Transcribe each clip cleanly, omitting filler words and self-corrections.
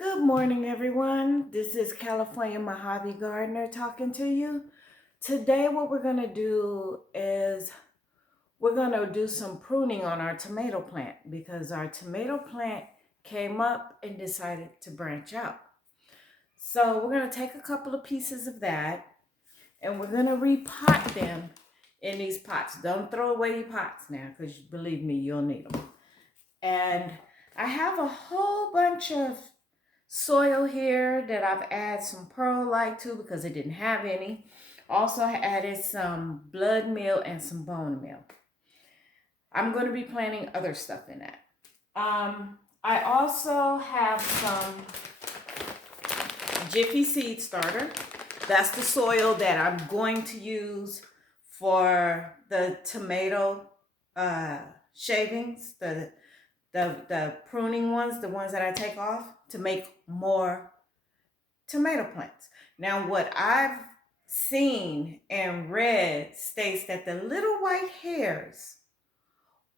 Good morning, everyone. This is California Mojave Gardener talking to you. Today, what we're going to do is we're going to do some pruning on our tomato plant because our tomato plant came up and decided to branch out. So we're going to take a couple of pieces of that and we're going to repot them in these pots. Don't throw away your pots now because believe me, you'll need them. And I have a whole bunch of soil here that I've added some perlite to because it didn't have any. Also added some blood meal and some bone meal. I'm going to be planting other stuff in that. I also have some Jiffy Seed Starter. That's the soil that I'm going to use for the tomato shavings, the pruning ones, the ones that I take off to make more tomato plants. Now, what I've seen and read states that the little white hairs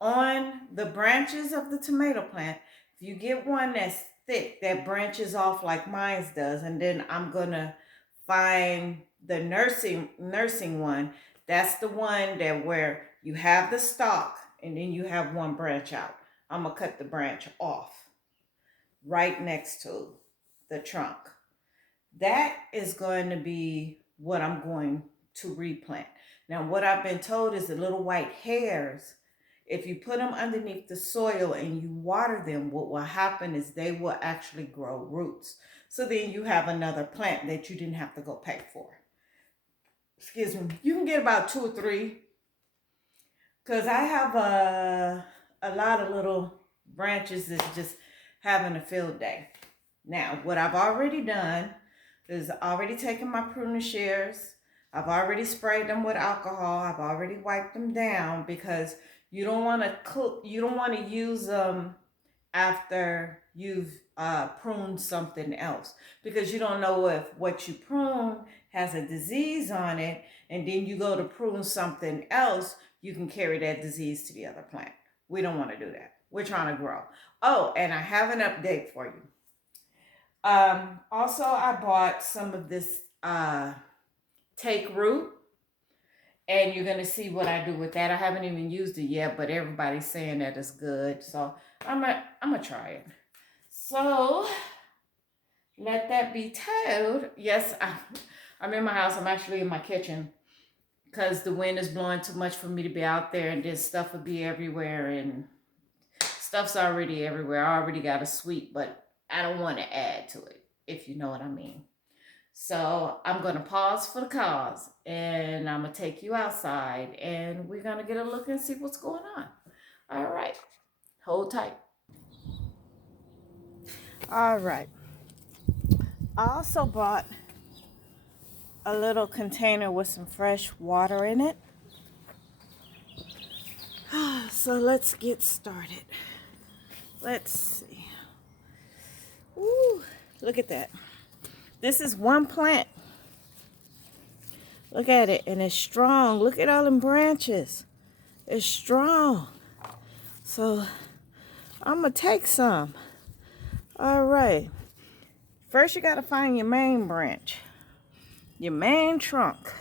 on the branches of the tomato plant, if you get one that's thick, that branches off like mine does, and then I'm gonna find the nursing one. That's the one that where you have the stalk and then you have one branch out. I'm gonna cut the branch off right next to the trunk. That is going to be what I'm going to replant. Now, what I've been told is the little white hairs, if you put them underneath the soil and you water them, what will happen is they will actually grow roots. So then you have another plant that you didn't have to go pay for. Excuse me. You can get about 2 or 3. Because I have a lot of little branches that's just having a field day. Now, what I've already done is already taken my pruning shears. I've already sprayed them with alcohol. I've already wiped them down because you don't want to use them after you've pruned something else, because you don't know if what you prune has a disease on it, and then you go to prune something else, you can carry that disease to the other plant. We don't want to do that. We're trying to grow. Oh, and I have an update for you. Also, I bought some of this take root, and you're gonna see what I do with that. I haven't even used it yet, but everybody's saying that it's good, so I'm gonna try it. So let that be told. Yes, I'm in my house. I'm actually in my kitchen because the wind is blowing too much for me to be out there, and this stuff would be everywhere, and stuff's already everywhere. I already got a sweep, but I don't want to add to it, if you know what I mean. So I'm going to pause for the cause, and I'm going to take you outside, and we're going to get a look and see what's going on. All right. Hold tight. All right. I also bought a little container with some fresh water in it. So let's get started. Let's see. Ooh, look at that. This is one plant. Look at it, and it's strong. Look at all them branches. It's strong. So I'm gonna take some. All right. First, you gotta find your main branch, your main trunk.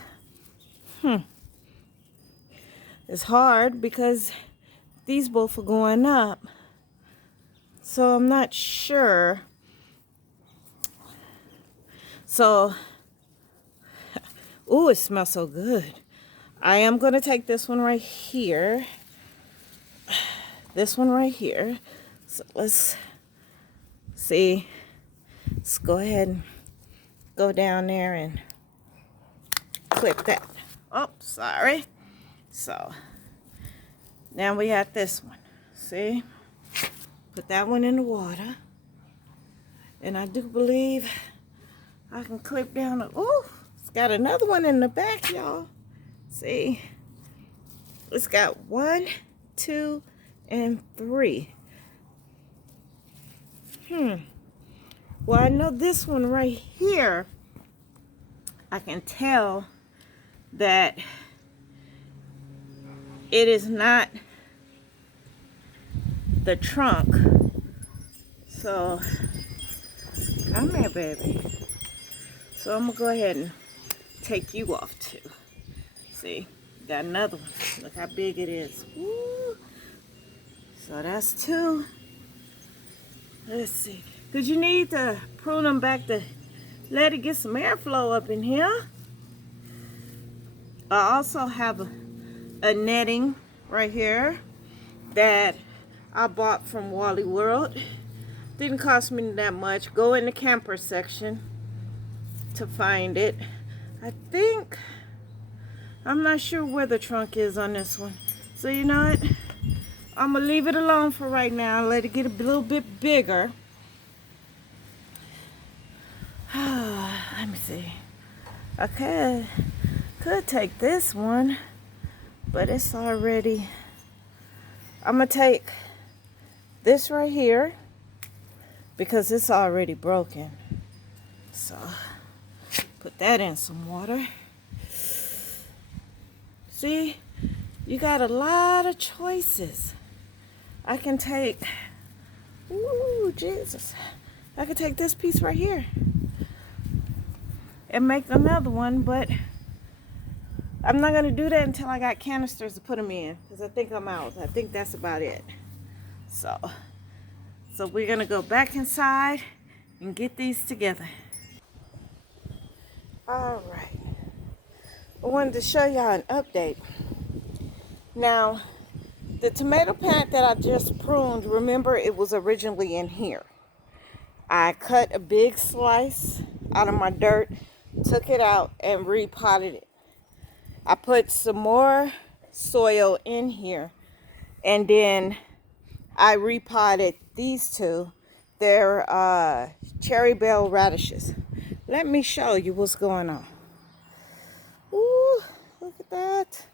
It's hard because these both are going up. So I'm not sure. So, ooh, it smells so good. I am going to take this one right here. This one right here. So let's see. Let's go ahead and go down there and clip that. Oh, sorry. So, now we have this one. See? Put that one in the water. And I do believe I can clip down. Ooh, it's got another one in the back, y'all. See? It's got 1, 2, and 3. Well, I know this one right here, I can tell that it is not the trunk. So Come here, baby. So I'm gonna go ahead and take you off too. See, got another one. Look how big it is. Woo. So that's two. Let's see. Because you need to prune them back to let it get some airflow up in here. I also have a netting right here that I bought from Wally World. Didn't cost me that much. Go in the camper section to find it. I think, I'm not sure where the trunk is on this one. So you know what? I'm gonna leave it alone for right now. Let it get a little bit bigger. Let me see. I could take this one, but it's already, I'm gonna take this right here because it's already broken. So put that in some water. See, you got a lot of choices. I can take, ooh, Jesus. I can take this piece right here and make another one, but I'm not gonna do that until I got canisters to put them in, because I think I'm out. I think that's about it. So we're gonna go back inside and get these together. All right. I wanted to show y'all an update. Now, the tomato plant that I just pruned, remember it was originally in here. I cut a big slice out of my dirt, took it out and repotted it. I put some more soil in here, and then I repotted these two. They're cherry bell radishes. Let me show you what's going on. Ooh, look at that.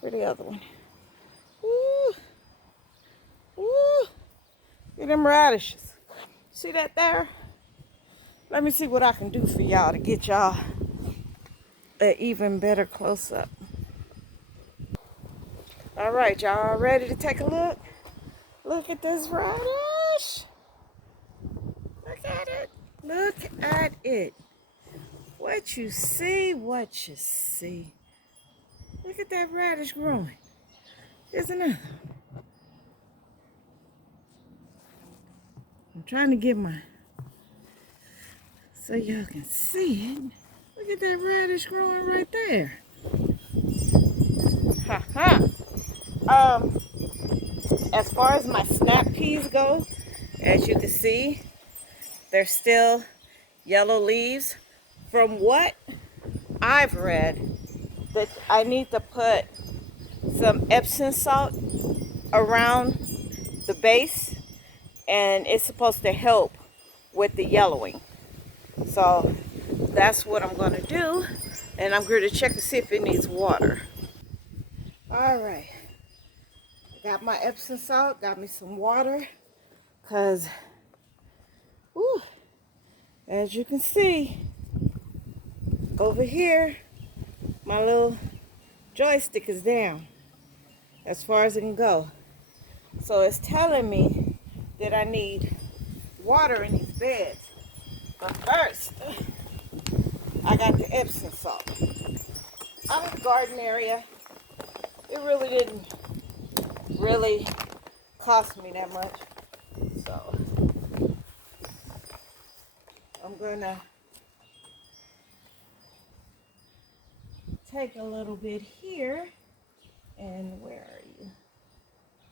Where's the other one? Ooh, ooh, look at them radishes. See that there? Let me see what I can do for y'all to get y'all an even better close-up. All right, y'all ready to take a look? Look at this radish. Look at it. Look at it. What you see, what you see. Look at that radish growing. Isn't it? I'm trying to get my, so y'all can see it. Look at that radish growing right there. Ha ha. As far as my snap peas go, as you can see, they're still yellow leaves. From what I've read, that I need to put some Epsom salt around the base, and it's supposed to help with the yellowing. So that's what I'm going to do, and I'm going to check to see if it needs water. All right, got my Epsom salt, got me some water, because as you can see over here, my little joystick is down as far as it can go. So it's telling me that I need water in these beds. But first, I got the Epsom salt. Out of the garden area, it really didn't cost me that much. So I'm gonna take a little bit here. And where are you?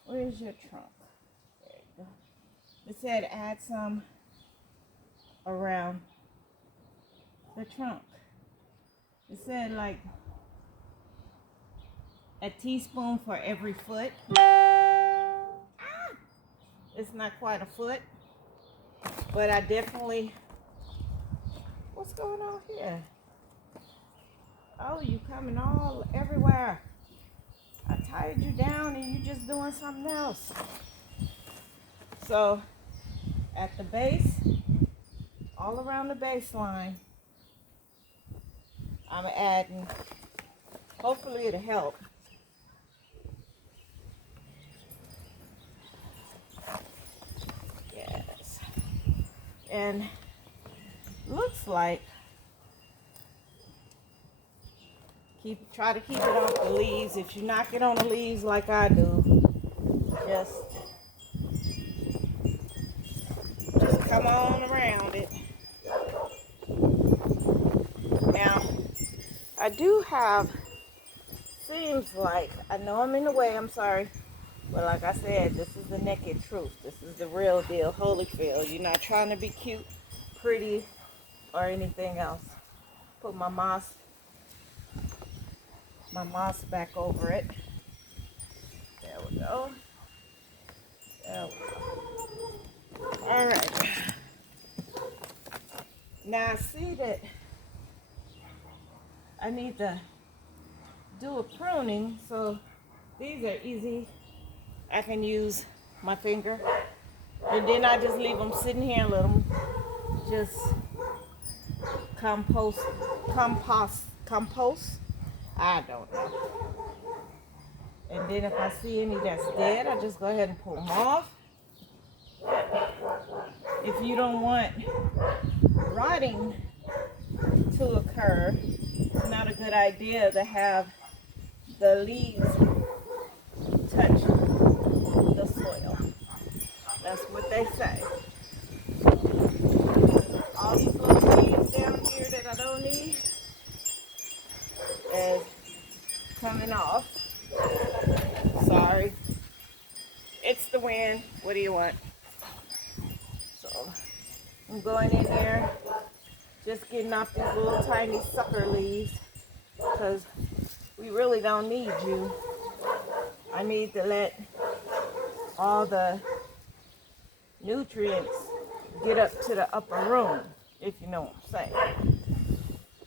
Where's your trunk? There you go. It said add some around the trunk. It said like a teaspoon for every foot. It's not quite a foot, but I definitely, what's going on here? Oh, you coming all everywhere. I tied you down and you just doing something else. So at the base, all around the baseline, I'm adding, hopefully it'll help. Yes. And looks like. Try to keep it off the leaves. If you knock it on the leaves like I do, just come on around it. Now, I do have, seems like, I know I'm in the way, I'm sorry. But like I said, this is the naked truth. This is the real deal, Holyfield. You're not trying to be cute, pretty, or anything else. Put my moss back over it. There we go. There we go. All right. Now I see that I need to do a pruning, so these are easy. I can use my finger, and then I just leave them sitting here and let them just compost. I don't know. And then if I see any that's dead, I just go ahead and pull them off. If you don't want rotting to occur, it's not a good idea to have the leaves touch the soil. That's what they say. All these little leaves down here that I don't need is coming off. Sorry. It's the wind. What do you want? So I'm going in there, just getting off these little tiny sucker leaves, because we really don't need you. I need to let all the nutrients get up to the upper room, if you know what I'm saying.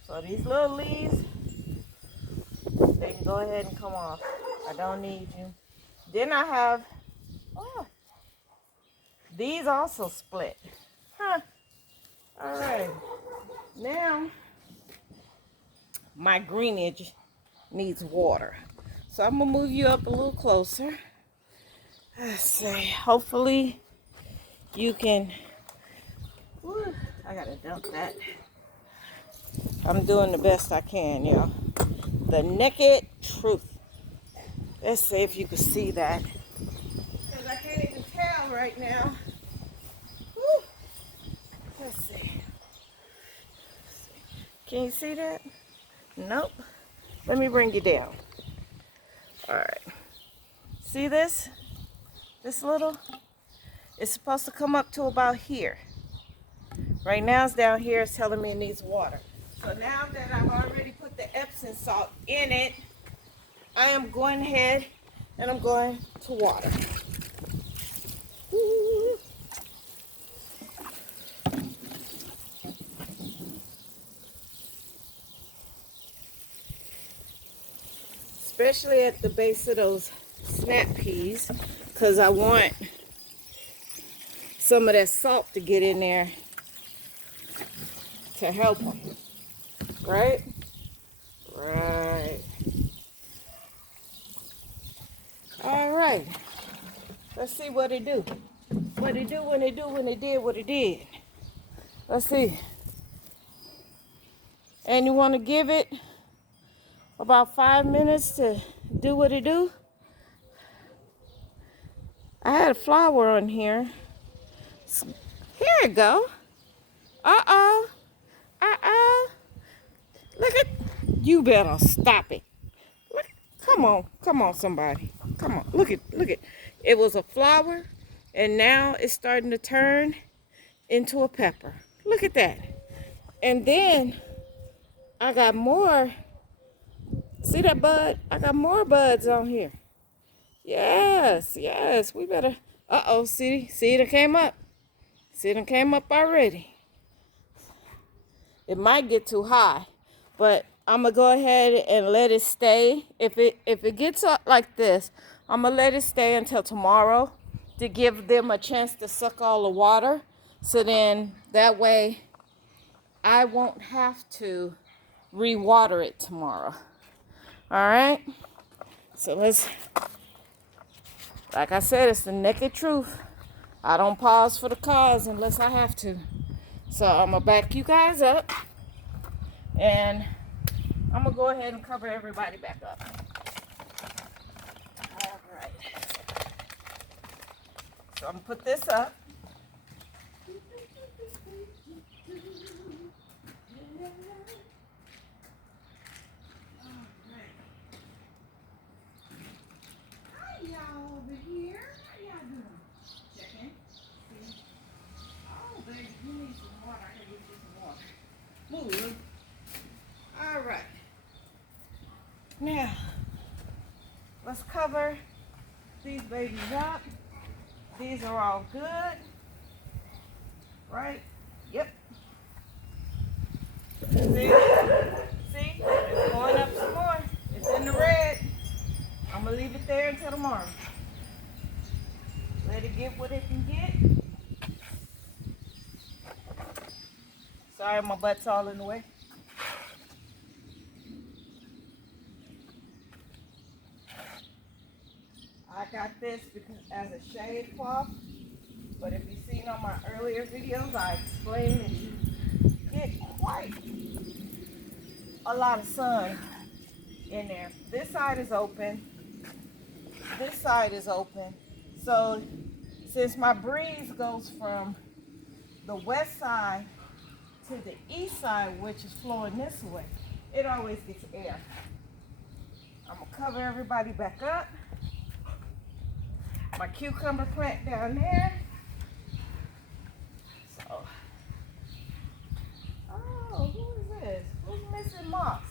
So these little leaves, they can go ahead and come off. I don't need you. Then I have, these also split. All right. Now, my greenage needs water. So I'm going to move you up a little closer. Let's see. Hopefully you can, I got to dump that. I'm doing the best I can, y'all. The naked truth. Let's see if you can see that. Because I can't even tell right now. Woo. Let's see. Can you see that? Nope. Let me bring you down. All right. See this? This little? It's supposed to come up to about here. Right now it's down here. It's telling me it needs water. So now that I've already put the Epsom salt in it, I am going ahead and I'm going to water. Woo. Especially at the base of those snap peas, because I want some of that salt to get in there to help them. Right? Right. All right. Let's see what it do. What it do when it do when it did what it did. Let's see. And you want to give it about 5 minutes to do what it do. I had a flower on here. Here it go. Uh-oh. Uh-oh. Look at, you better stop it. Look, come on somebody. Come on, look at. It was a flower and now it's starting to turn into a pepper. Look at that. And then I got more. See that bud? I got more buds on here. Yes, we better. Uh-oh, see it came up. See it came up already. It might get too high, but I'm gonna go ahead and let it stay. If it gets up like this, I'm gonna let it stay until tomorrow to give them a chance to suck all the water. So then that way I won't have to re-water it tomorrow. All right, so let's, like I said, it's the naked truth. I don't pause for the cause unless I have to. So I'm gonna back you guys up, and I'm gonna go ahead and cover everybody back up. All right. So I'm gonna put this up. Hi, y'all over here. How y'all doing? Checking. Oh, baby, you need some water. I can get you some water. Move. All right. Now, let's cover these babies up. These are all good. Right? Yep. See? It's going up some more. It's in the red. I'm going to leave it there until tomorrow. Let it get what it can get. Sorry, my butt's all in the way. I got this because as a shade cloth, but if you've seen on my earlier videos, I explained that you get quite a lot of sun in there. This side is open. This side is open. So since my breeze goes from the west side to the east side, which is flowing this way, it always gets air. I'm gonna cover everybody back up. My cucumber plant down there. So, oh, who is this? Who's missing moss?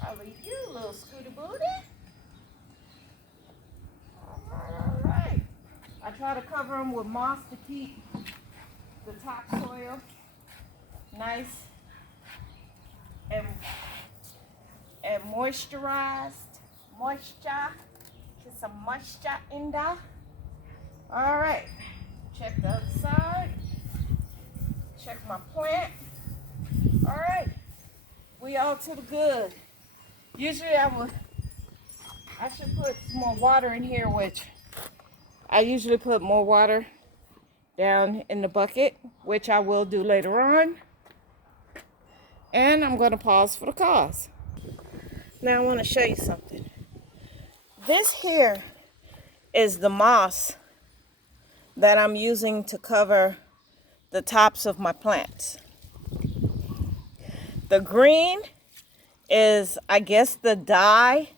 Probably you, little scooty booty. All right. I try to cover them with moss to keep the topsoil nice and moisturized. Moisture. Get some moisture in there. All right. Check the other side. Check my plant. All right. We all to the good. Usually I should put some more water in here, which I usually put more water down in the bucket, which I will do later on. And I'm going to pause for the cause. Now I want to show you something. This here is the moss that I'm using to cover the tops of my plants. The green is, I guess, the dye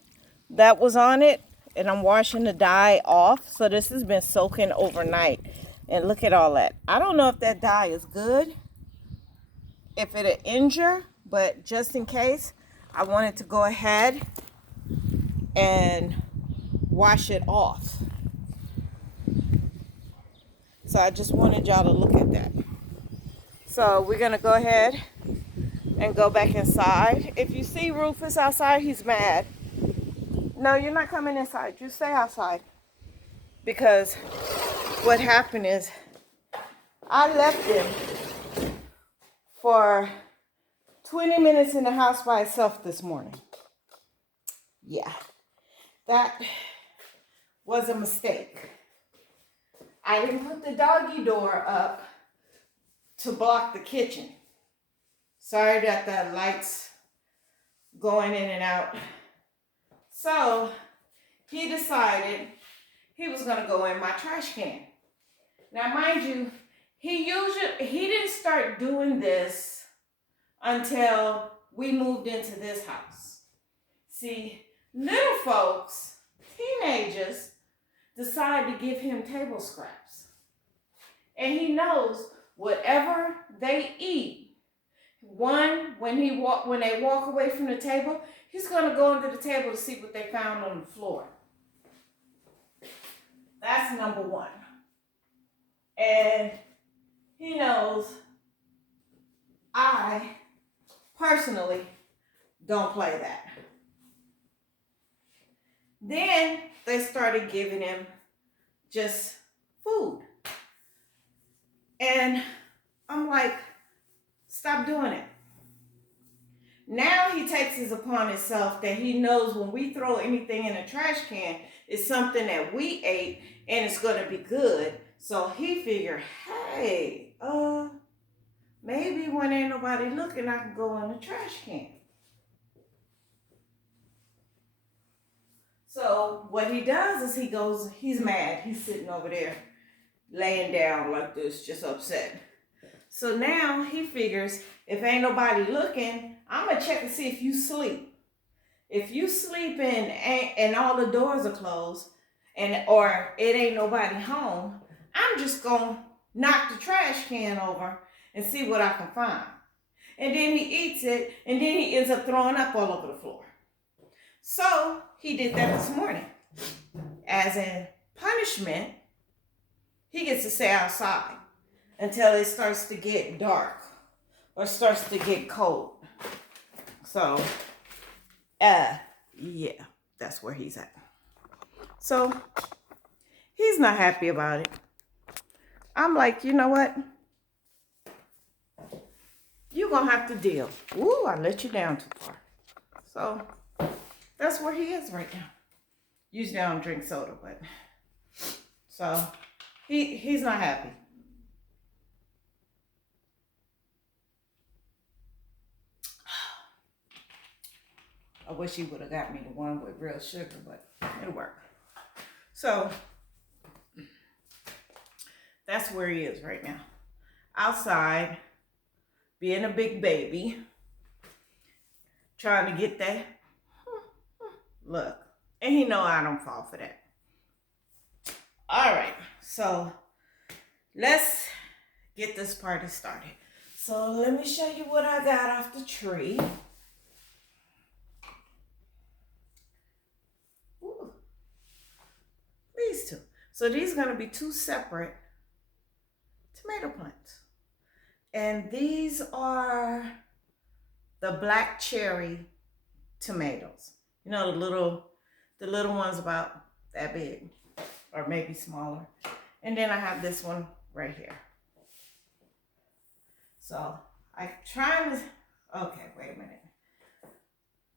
that was on it, and I'm washing the dye off. So this has been soaking overnight, and look at all that. I don't know if that dye is good, if it'll injure, but just in case, I wanted to go ahead and wash it off. So I just wanted y'all to look at that. So we're gonna go ahead and go back inside. If you see Rufus outside, he's mad. No, you're not coming inside. You stay outside. Because what happened is I left him for 20 minutes in the house by itself this morning. Yeah, that was a mistake. I didn't put the doggy door up to block the kitchen. Sorry that the lights going in and out. So he decided he was gonna go in my trash can. Now, mind you, he didn't start doing this until we moved into this house. See, little folks, teenagers, decide to give him table scraps. And he knows whatever they eat, when they walk away from the table, he's gonna go under the table to see what they found on the floor. That's number one. And he knows I personally don't play that. Then they started giving him just food. And I'm like, stop doing it. Now he takes it upon himself that he knows when we throw anything in a trash can, it's something that we ate and it's going to be good. So he figured, hey, maybe when ain't nobody looking, I can go in the trash can. So what he does is he goes, he's mad. He's sitting over there laying down like this, just upset. So now he figures, if ain't nobody looking, I'm gonna check to see if you sleep. If you sleep and all the doors are closed, or it ain't nobody home, I'm just gonna knock the trash can over and see what I can find. And then he eats it, and then he ends up throwing up all over the floor. So he did that this morning. As a punishment, he gets to stay outside until it starts to get dark or starts to get cold. So, yeah, that's where he's at. So, he's not happy about it. I'm like, you know what? You're going to have to deal. Ooh, I let you down too far. So, that's where he is right now. Usually I don't drink soda, but... So, he's not happy. I wish he would have got me the one with real sugar, but it'll work. So, that's where he is right now. Outside, being a big baby, trying to get that look. And he know I don't fall for that. All right, so let's get this party started. So let me show you what I got off the tree. Ooh. These two. So these are going to be two separate tomato plants. And these are the black cherry tomatoes. You know, the little ones about that big or maybe smaller. And then I have this one right here. So I'm trying to, okay, wait a minute.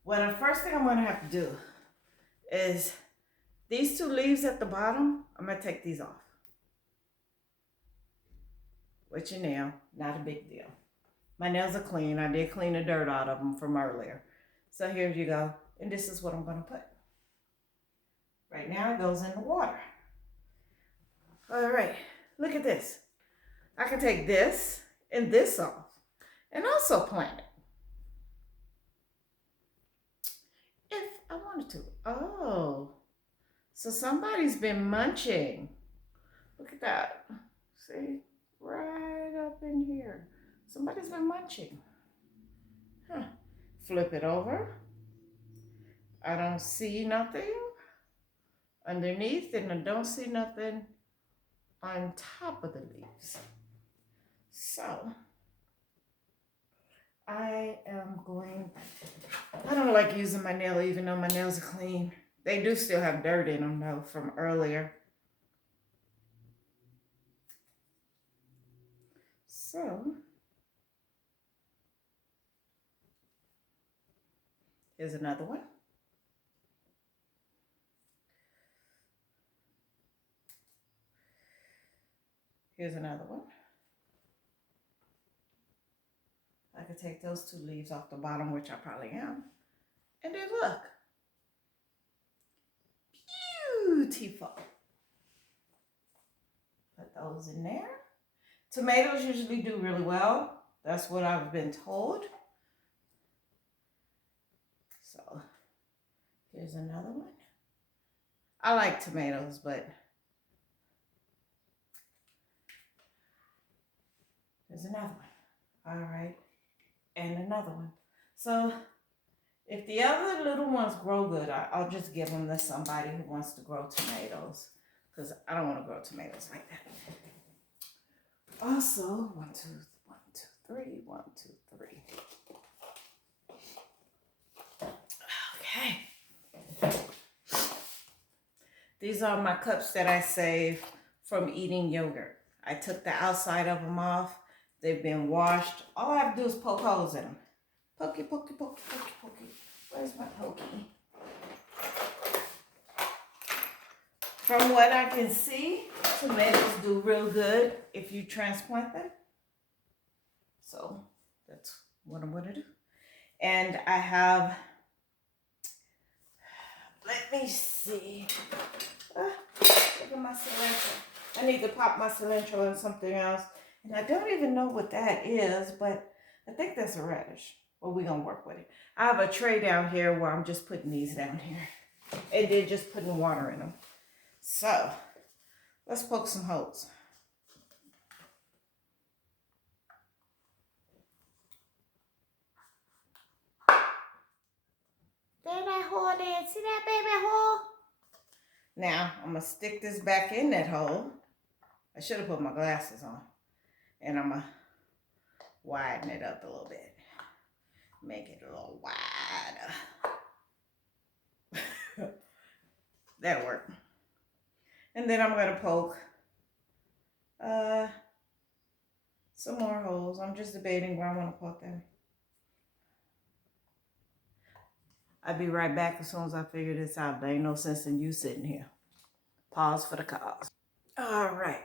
Well, the first thing I'm gonna have to do is these two leaves at the bottom, I'm gonna take these off. With your nail, not a big deal. My nails are clean. I did clean the dirt out of them from earlier. So here you go. And this is what I'm gonna put. Right now it goes in the water. All right, look at this. I can take this and this off and also plant it. If I wanted to. Oh, so somebody's been munching. Look at that. See, right up in here. Somebody's been munching. Huh. Flip it over. I don't see nothing underneath, and I don't see nothing on top of the leaves. So I don't like using my nail even though my nails are clean. They do still have dirt in them though from earlier. So here's another one. Here's another one. I could take those two leaves off the bottom, which I probably am. And then look. Beautiful. Put those in there. Tomatoes usually do really well. That's what I've been told. So here's another one. I like tomatoes, but there's another one. All right. And another one. So if the other little ones grow good, I'll just give them to somebody who wants to grow tomatoes, because I don't want to grow tomatoes like that. Also, 1, 2, 1, 2, 3, 1, 2, 3. Okay. These are my cups that I saved from eating yogurt. I took the outside of them off. They've been washed. All I have to do is poke holes in them. Pokey, pokey, pokey, pokey, pokey. Where's my pokey? From what I can see, tomatoes do real good if you transplant them. So that's what I'm gonna do. And I have, let me see. Look at my cilantro. I need to pop my cilantro in something else. And I don't even know what that is, but I think that's a radish. Well, we're gonna work with it. I have a tray down here where I'm just putting these down here. And then just putting water in them. So, let's poke some holes. There that hole there. See that baby hole? Now, I'm going to stick this back in that hole. I should have put my glasses on. And I'm going to widen it up a little bit. Make it a little wider. That'll work. And then I'm going to poke some more holes. I'm just debating where I want to poke them. I'll be right back as soon as I figure this out. There ain't no sense in you sitting here. Pause for the cause. All right.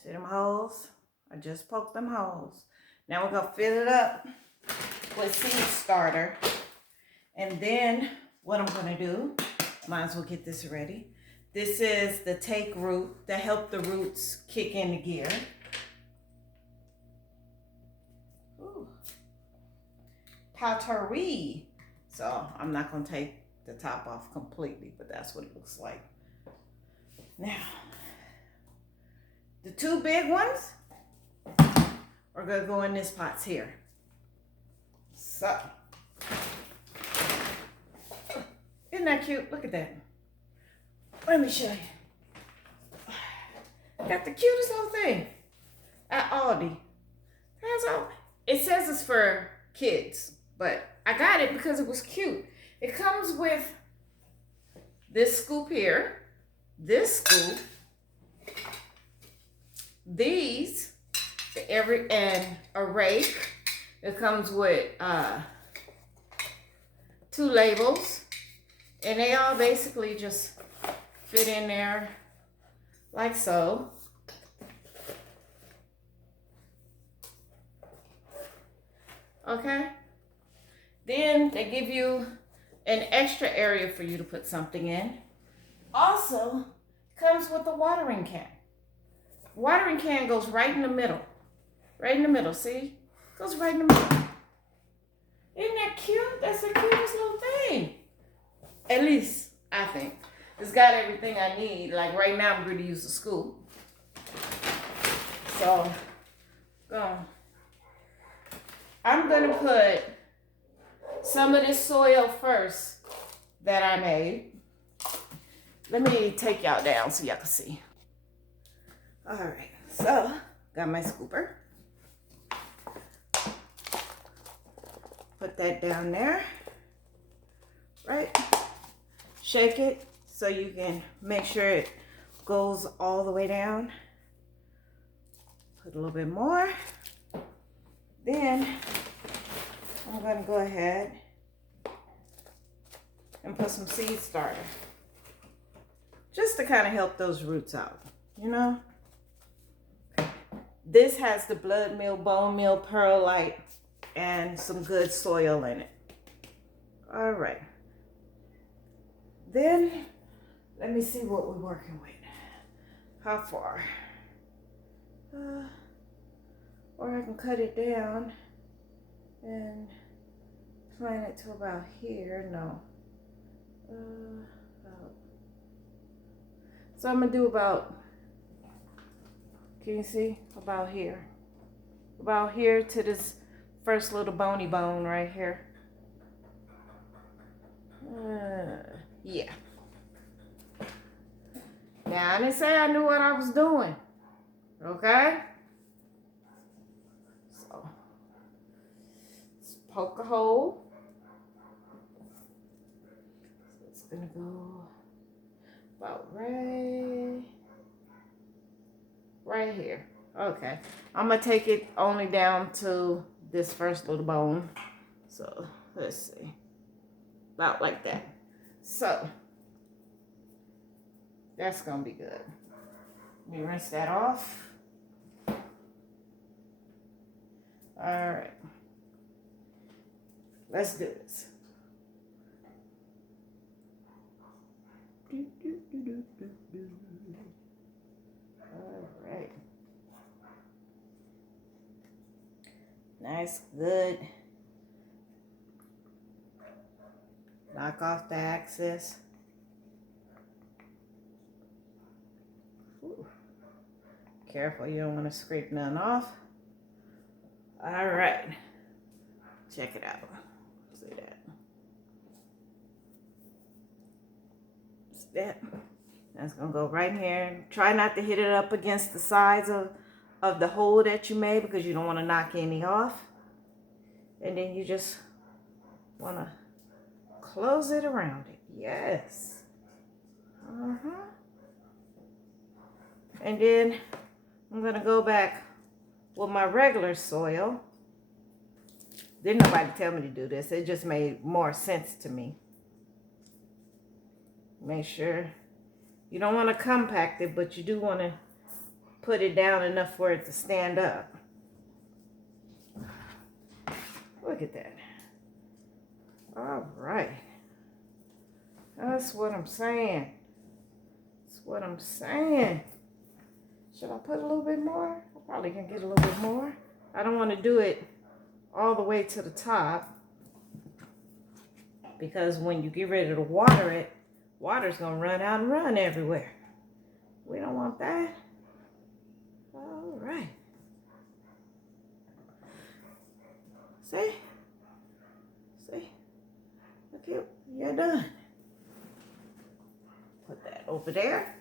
See them holes? I just poked them holes. Now we're going to fill it up with seed starter. And then what I'm going to do, might as well get this ready. This is the take root to help the roots kick into gear. Ooh. Powdery. So I'm not going to take the top off completely, but that's what it looks like. Now, the two big ones are going to go in this pots here. So, isn't that cute? Look at that. Let me show you. Got the cutest little thing at Aldi. That's all. It says it's for kids, but I got it because it was cute. It comes with this scoop here, this scoop, these, and a rake. It comes with 2 labels, and they all basically just fit in there like so. Okay. Then they give you an extra area for you to put something in. Also, comes with a watering can. Watering can goes right in the middle. Right in the middle, see? Goes right in the middle. Isn't that cute? That's the cutest little thing. At least, I think. It's got everything I need. Like right now, I'm going to use the scoop. So, I'm going to put some of this soil first that I made. Let me take y'all down so y'all can see. All right, so got my scooper. Put that down there, right? Shake it so you can make sure it goes all the way down. Put a little bit more. Then I'm gonna go ahead and put some seed starter. Just to kind of help those roots out, you know? This has the blood meal, bone meal, perlite, and some good soil in it. All right. Then, let me see what we're working with. How far? Or I can cut it down and plant it to about here. No. So I'm gonna do about, can you see? About here. About here to this first little bony bone right here. Yeah. Now, I didn't say I knew what I was doing. Okay? So, let's poke a hole. So it's gonna go about right here. Okay. I'm gonna take it only down to this first little bone. So, let's see. About like that. So, That's gonna be good. Let me rinse that off. All right. Let's do this. All right. Nice, good. Knock off the excess. Ooh. Careful, you don't want to scrape none off. All right. Check it out. See that? See that? That's gonna go right here. Try not to hit it up against the sides of the hole that you made because you don't want to knock any off. And then you just want to close it around it. Yes. And then I'm gonna go back with my regular soil. Didn't nobody tell me to do this. It just made more sense to me. Make sure you don't want to compact it, but you do want to put it down enough for it to stand up. Look at that. All right. That's what I'm saying. That's what I'm saying. Should I put a little bit more? I probably can get a little bit more. I don't want to do it all the way to the top because when you get ready to water it, water's going to run out and run everywhere. We don't want that. All right. See? See? Look here. You're done. Put that over there.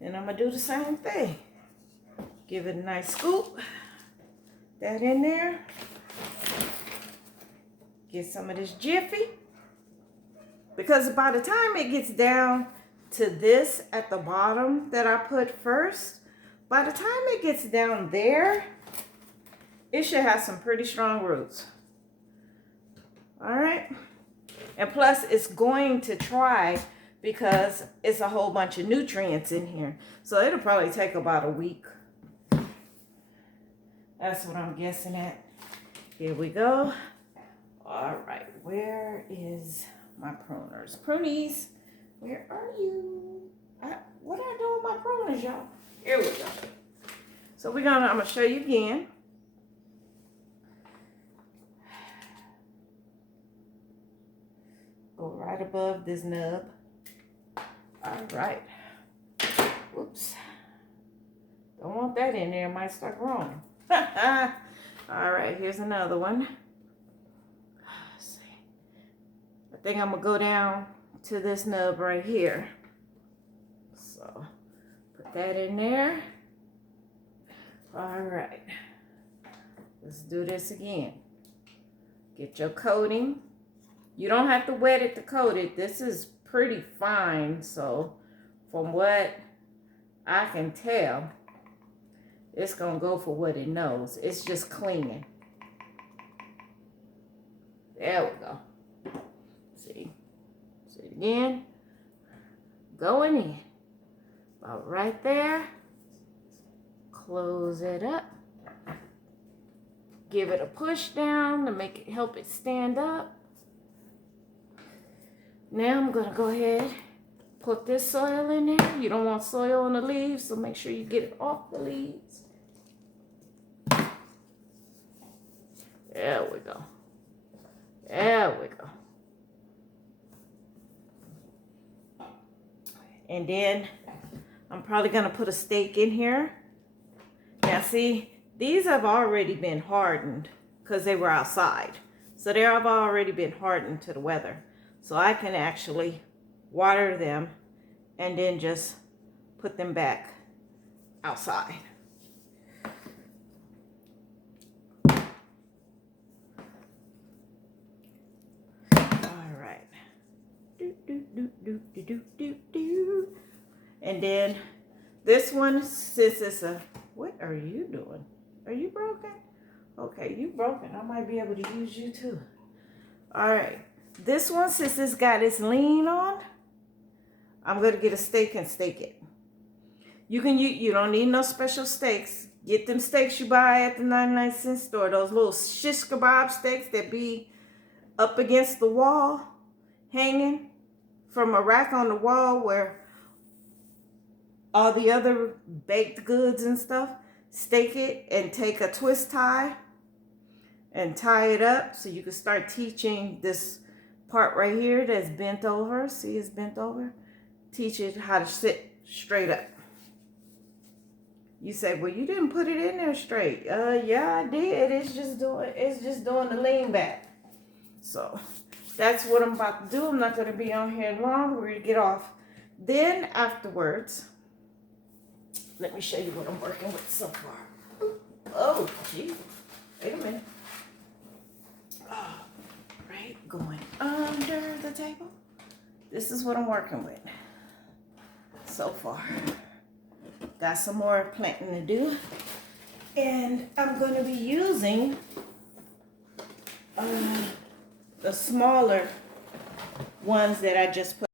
And I'm going to do the same thing. Give it a nice scoop. That in there. Get some of this Jiffy. Because by the time it gets down to this at the bottom that I put first, by the time it gets down there, it should have some pretty strong roots. All right. And plus it's going to try because it's a whole bunch of nutrients in here. So it'll probably take about a week. That's what I'm guessing at. Here we go. All right, where is my pruners? Prunies, where are you? What did I do with my pruners, y'all? Here we go. So I'm gonna show you again. Go right above this nub. All right. Whoops. Don't want that in there, it might start growing. All right, here's another one. Let's see. I think I'm gonna go down to this nub right here. So put that in there. All right, let's do this again. Get your coating. You don't have to wet it to coat it. This is pretty fine, so from what I can tell, it's gonna go for what it knows. It's just clinging. There we go. See it again. Going in. About right there. Close it up. Give it a push down to make it help it stand up. Now I'm gonna go ahead, put this soil in there. You don't want soil on the leaves, so make sure you get it off the leaves. There we go. There we go. And then I'm probably gonna put a stake in here. Now see, these have already been hardened because they were outside. So they have already been hardened to the weather. So I can actually water them and then just put them back outside. All right. And then this one, since it's a, what are you doing? Are you broken? Okay, you broken. I might be able to use you too. All right. This one, since it's got its lean on, I'm going to get a stake and stake it. You don't need no special steaks. Get them steaks you buy at the 99-cent store. Those little shish kebab steaks that be up against the wall, hanging from a rack on the wall where all the other baked goods and stuff. Stake it and take a twist tie and tie it up so you can start teaching this part right here that's bent over. See, it's bent over. Teach it how to sit straight up. You say, well, you didn't put it in there straight. Yeah, I did. It's just doing the lean back. So that's what I'm about to do. I'm not going to be on here long. We're going to get off. Then afterwards, let me show you what I'm working with so far. Oh, Jesus. Wait a minute. Oh, right, going under the table. This is what I'm working with so far. Got some more planting to do. And I'm going to be using the smaller ones that I just put